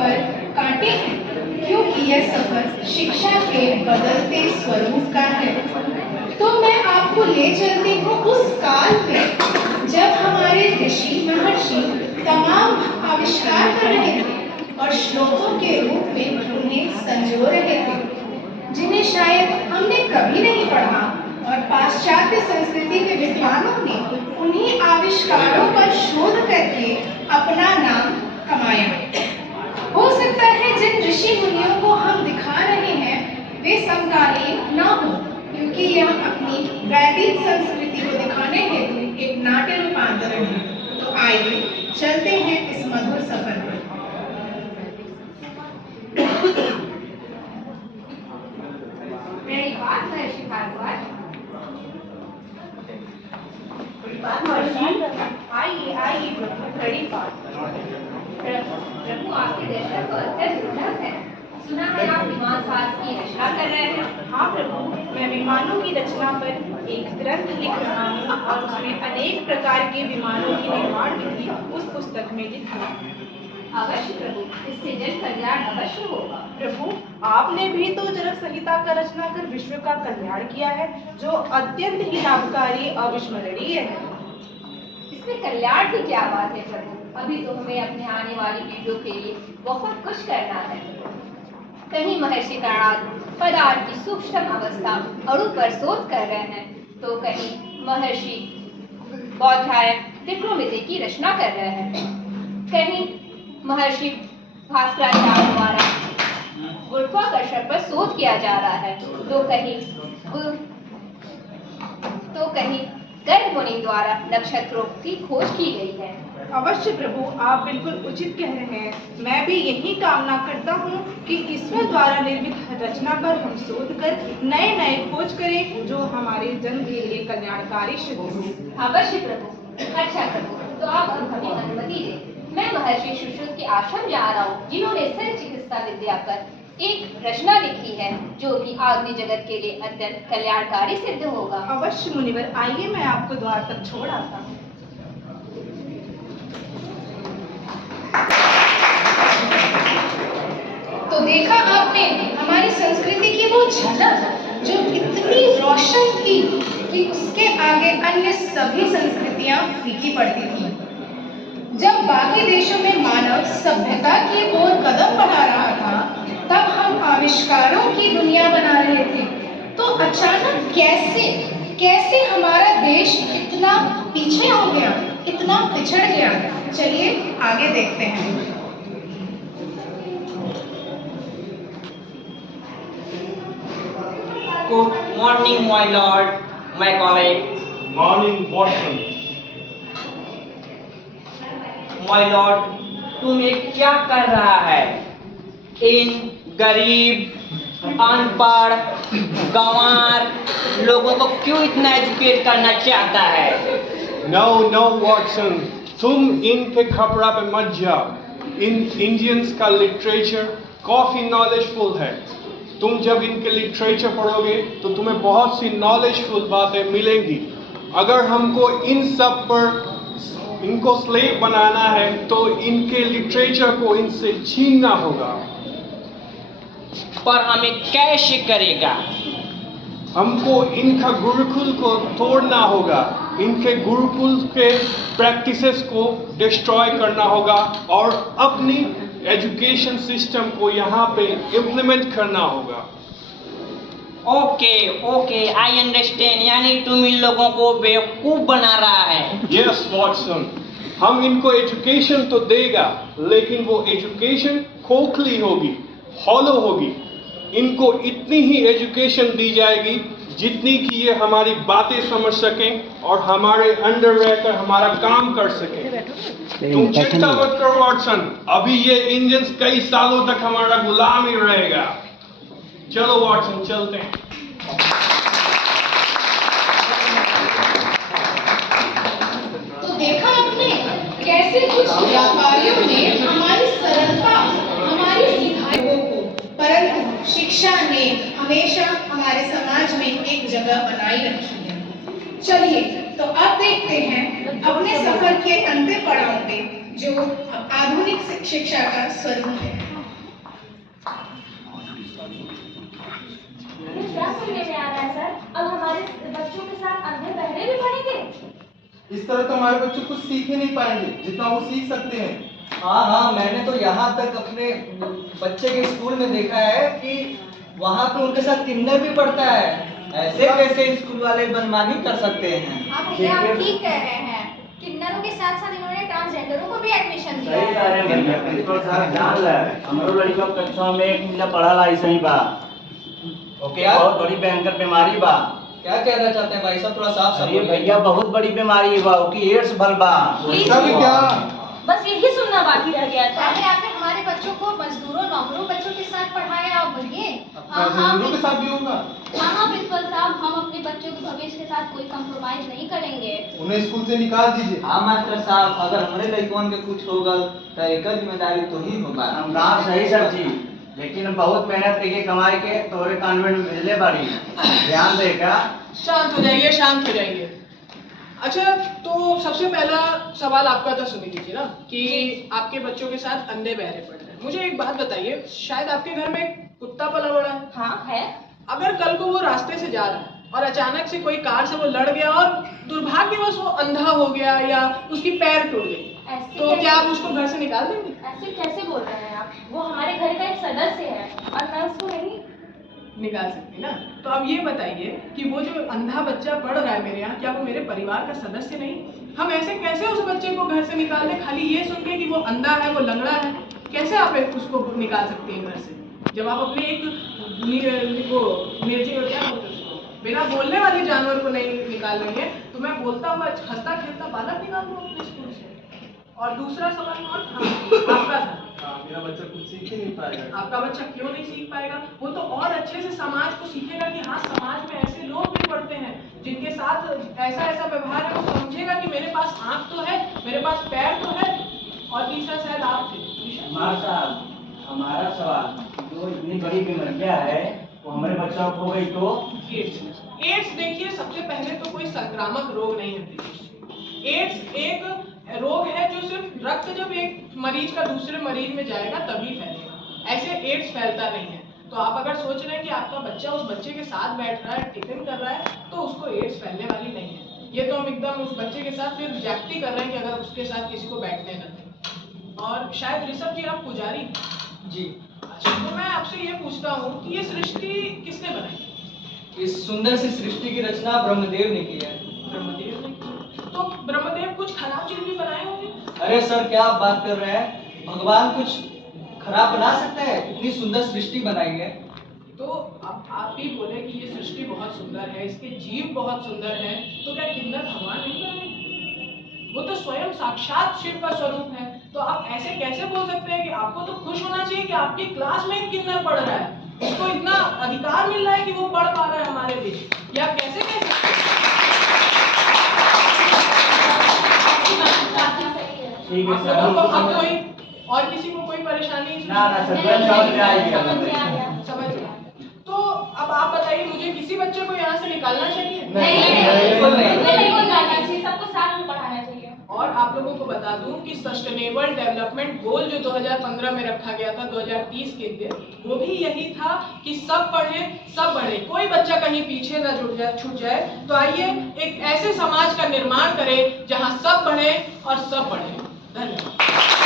पर कांटे हैं, क्योंकि यह सफर शिक्षा के बदलते स्वरूप का है। तो मैं आपको ले चलती हूँ उस काल में जब हमारे ऋषि महर्षि तमाम आविष्कार कर रहे थे और श्लोकों के रूप में उन्हें संजो रहे थे, जिन्हें शायद हमने कभी नहीं पढ़ा, और पाश्चात्य संस्कृति के विद्वानों ने उन्हीं आविष्कारों पर शोध करके अपना नाम कमाया। हो सकता है जिन ऋषि मुनियों को हम दिखा रहे हैं वे समकालीन न हो, क्योंकि यह अपनी वैदिक संस्कृति को दिखाने हेतु एक नाट्य रूपांतरण है। तो आइए चलते हैं इस मधुर सफर पर। बड़ी बात महर्षि भारद्वाज। आइए आइए प्रभु, बड़ी बात। प्रभु आपके दर्शन को अत्यंत दुर्लभ है। सुना है आप विमान शास्त्र की रचना कर रहे हैं। हाँ प्रभु, मैं विमानों की रचना पर एक ग्रंथ लिख रहा हूँ और उसमें अनेक प्रकार के विमानों की निर्माण विधि उस पुस्तक में लिखी है। अवश्य प्रभु, इससे जन कल्याण अवश्य होगा। प्रभु, आपने भी तो चरक संहिता का रचना कर विश्व का कल्याण किया है, जो अत्यंत ही लाभकारी अविस्मरणीय है। इसमें कल्याण की क्या बात है प्रभु? अभी तो हमें अपने आने वाली पीढ़ियों के लिए बहुत कुछ करना है। कहीं महर्षि कर्णाद पदार्थ की सूक्ष्म अवस्था अणु पर शोध कर रहे हैं, तो कहीं महर्षि बौधायन त्रिकोणमिति की रचना कर रहे हैं, कहीं महर्षि भास्कराचार्य द्वारा गुरुत्वाकर्षण पर शोध किया जा रहा है, तो कहीं गर्ग मुनि द्वारा नक्षत्रों की खोज की गई है। अवश्य प्रभु, आप बिल्कुल उचित कह रहे हैं। मैं भी यही कामना करता हूँ कि ईश्वर द्वारा निर्मित रचना पर हम शोध कर नए नए खोज करें, जो हमारे जन के लिए कल्याणकारी सिद्ध हो। अवश्य प्रभु। अच्छा प्रभु, तो आप अब हमें अनुमति दें। मैं महर्षि सुश्रुत के आश्रम जा रहा हूँ, जिन्होंने शल्य चिकित्सा विद्या पर एक रचना लिखी है, जो कि आदमी जगत के लिए अत्यंत कल्याणकारी सिद्ध होगा। अवश्य मुनिवर, आइए मैं आपको द्वार तक छोड़ आता हूँ। तो देखा आपने हमारी संस्कृति की वो झलक जो इतनी रोशन थी कि उसके आगे अन्य सभी संस्कृतियां फीकी पड़ती थी। जब बाकी देशों में मानव सभ्यता की ओर कदम बढ़ा रहा था, तब हम आविष्कारों की दुनिया बना रहे थे। तो अचानक कैसे हमारा देश इतना पीछे हो गया, इतना पिछड़ गया। चलिए आगे देखते हैं। Good morning, my lord, my colleague. Morning, Watson. My lord, तुम ये क्या कर रहा है? इन गरीब, अनपढ़, गंवार लोगों को क्यों इतना एजुकेट करना चाहता है? No, Watson. तुम इनके खपरा पे मत जाओ। इंडियंस का लिटरेचर काफी नॉलेजफुल है। तुम जब इनके लिटरेचर पढ़ोगे तो तुम्हें बहुत सी नॉलेजफुल बातें मिलेंगी। अगर हमको इन सब पर इनको स्लेव बनाना है तो इनके लिटरेचर को इनसे छीनना होगा। पर हमें कैसे करेगा? हमको इनका गुरुकुल को तोड़ना होगा, इनके गुरुकुल के प्रैक्टिसेस को डिस्ट्रॉय करना होगा और अपनी एजुकेशन सिस्टम को यहाँ पे इम्प्लीमेंट करना होगा। Okay, I understand. यानी तुम इन लोगों को बेवकूफ बना रहा है। यस वॉटसन, हम इनको एजुकेशन तो देगा, लेकिन वो एजुकेशन खोखली होगी, हॉलो होगी। इनको इतनी ही एजुकेशन दी जाएगी जितनी कि ये हमारी बातें समझ सकें और हमारे अंडर रहकर हमारा काम कर सकें। तुम चिंता मत करो वॉटसन, अभी ये इंडियंस कई सालों तक हमारा गुलाम ही रहेगा। चलो वॉटसन, चलते हैं। तो देखा आपने कैसे कुछ व्यापारियों ने हमारी सरलता, हमारी सीधाइयों को, परंतु शिक्षा ने हमेशा हमारे समाज में एक जगह बनाई रखी है। चलिए तो अब देखते हैं अपने सफर के अंतिम पड़ाव पे, जो आधुनिक शिक्षा का स्वरूप है। ये क्या सुनने में आ रहा है सर? अब हमारे बच्चों के साथ अंधे बहरे भी पढ़ेंगे? इस तरह तो हमारे बच्चे कुछ सीख ही नहीं पाएंगे जितना वो सीख सकते हैं। हाँ, मैंने तो यहाँ तक अपने बच्चे के स्कूल में देखा है कि वहाँ पे उनके साथ किन्नर भी पढ़ता है। ऐसे कैसे स्कूल वाले मनमानी कर सकते हैं? आप भैया आप ठीक कह रहे हैं। किन्नरों के साथ साथ इन्होंने ट्रांसजेंडरों को भी एडमिशन दिया सही कह है। रहे हैं, प्रिंसिपल साहब जान ले हमरो लड़का कक्षा में एक महीना पढ़ा ला ऐसे ही बा। ओके, बहुत बड़ी भयंकर बीमारी बा। क्या कहना चाहते हैं भाई साहब, थोड़ा साफ साफ अरे बोलिए। भैया बहुत बड़ी बीमारी बा, ओकी एड्स भल बा। ऐसा भी क्या? बस यही सुनना बाकी रह गया था। पहले आपने हमारे बच्चों को मजदूरों नौकरों बच्चों के साथ पढ़ाया, आप बोलिए। ट्रांसजेंडरों के साथ भी होगा? हाँ प्रिंसिपल साहब, हम अपने बच्चों के भविष्य के साथ कोई कंप्रोमाइज नहीं करेंगे। उन्हें स्कूल से निकाल दीजिए। हाँ मास्टर साहब, अगर हमारे लड़कों के कुछ होगा तो एक जिम्मेदारी तो ही होगा। हम कहा सही सब चीज, लेकिन बहुत मेहनत करके कमाई के तोरे कॉन्वेंट में भेजले बाड़ी। ध्यान देगा। शांत हो जाइए, शांत हो जाइए। अच्छा, तो सबसे पहला सवाल आपका तो सुन लीजिए ना कि आपके बच्चों के साथ अंधे बहरे पढ़ रहे हैं। मुझे एक बात बताइए, शायद आपके घर में कुत्ता पला बड़ा है? हाँ है। अगर कल को वो रास्ते से जा रहा है और अचानक से कोई कार से वो लड़ गया और दुर्भाग्यवश वो अंधा हो गया या उसकी पैर टूट गई, तो क्या आप उसको घर से निकाल देंगे? ऐसे कैसे बोल रहे हैं आप? वो हमारे घर का एक सदस्य है और मैं उसको नहीं निकाल सकती ना। तो अब ये बताइए कि वो जो अंधा बच्चा पढ़ रहा है मेरे यहाँ, क्या वो मेरे परिवार का सदस्य नहीं? हम ऐसे कैसे उस बच्चे को घर से निकाल दें खाली ये सुन के कि वो अंधा है, वो लंगड़ा है? कैसे आप उसको निकाल सकते हैं घर से, जब आप अपने एक वो निर्जीव क्या बोलते हैं उसको, बिना बोलने वाले जानवर को नहीं निकाल लेंगे, तो मैं बोलता हुआ हंसता खेलता बालक निकाल दूँ अपने स्कूल से? और दूसरा सवाल कौन? आपका था। मेरा बच्चा कुछ सीख ही नहीं पाएगा। आपका बच्चा क्यों नहीं सीख पाएगा? वो तो और अच्छे से समाज को सीखेगा कि हाँ, समाज में ऐसे लोग भी पढ़ते हैं जिनके साथ ऐसा ऐसा व्यवहार है। वो समझेगा कि मेरे पास आँख तो है, मेरे पास पैर तो है। और तीसरा शायद आप थे। मार साहब, हमारा सवाल जो इतनी बड़ी बीमारियां है वो हमारे बच्चों को हो गई तो एड्स देखिए, सबसे पहले तो कोई संक्रामक रोग नहीं है। एड्स एक रोग है जो सिर्फ रक्त जब एक मरीज का दूसरे मरीज में जाएगा तभी फैलेगा। ऐसे एड्स फैलता नहीं है। तो आप अगर सोच रहे हैं कि आपका बच्चा उस बच्चे के साथ बैठ रहा है, टिफिन कर रहा है, तो उसको एड्स फैलने वाली नहीं है। ये तो हम एकदम उस बच्चे के साथ फिर जागती कर रहे हैं कि अगर उसके साथ किसी को बैठने न दें। और शायद ऋषभ जी आप पुजारी जी। अच्छा, तो मैं आपसे ये पूछता हूँ कि ये सृष्टि किसने बनाई? इस सुंदर सी सृष्टि की रचना ब्रह्मदेव ने की है। ब्रह्मदेव ने। तो ब्रह्मदेव कुछ खराब चीज भी बनाए होंगे? अरे सर, क्या आप बात कर रहे हैं? भगवान कुछ खराब बना सकते हैं? इतनी सुंदर सृष्टि बनाई है। तो अब आप ही बोले कि ये सृष्टि बहुत सुंदर है, इसके जीव बहुत सुंदर है, तो क्या किन्नर भगवान नहीं बने? वो तो स्वयं साक्षात शिव का स्वरूप है। तो आप ऐसे कैसे बोल सकते हैं कि आपको तो खुश होना चाहिए कि आपकी क्लास में एक किन्नर पढ़ रहा है, उसको इतना अधिकार मिल रहा है कि वो पढ़ पा रहा है हमारे बीच। या कैसे कह सकते हैं? ठीक है आप सर। लोगों को अब कोई और किसी को कोई परेशानी ना सर, समझ में आ गया। समझ गया। तो अब आप बताइए, मुझे किसी बच्चे को यहाँ से निकालना चाहिए? बिल्कुल नहीं। सबको साथ में पढ़ाना चाहिए। और आप लोगों को बता दूं कि सस्टेनेबल डेवलपमेंट गोल जो 2015 में रखा गया था 2030 के लिए, वो भी यही था कि सब पढ़ें, सब बढ़े, कोई बच्चा कहीं पीछे न छूट जाए। तो आइए एक ऐसे समाज का निर्माण करें जहां सब बढ़े और सब बढ़े। धन्यवाद।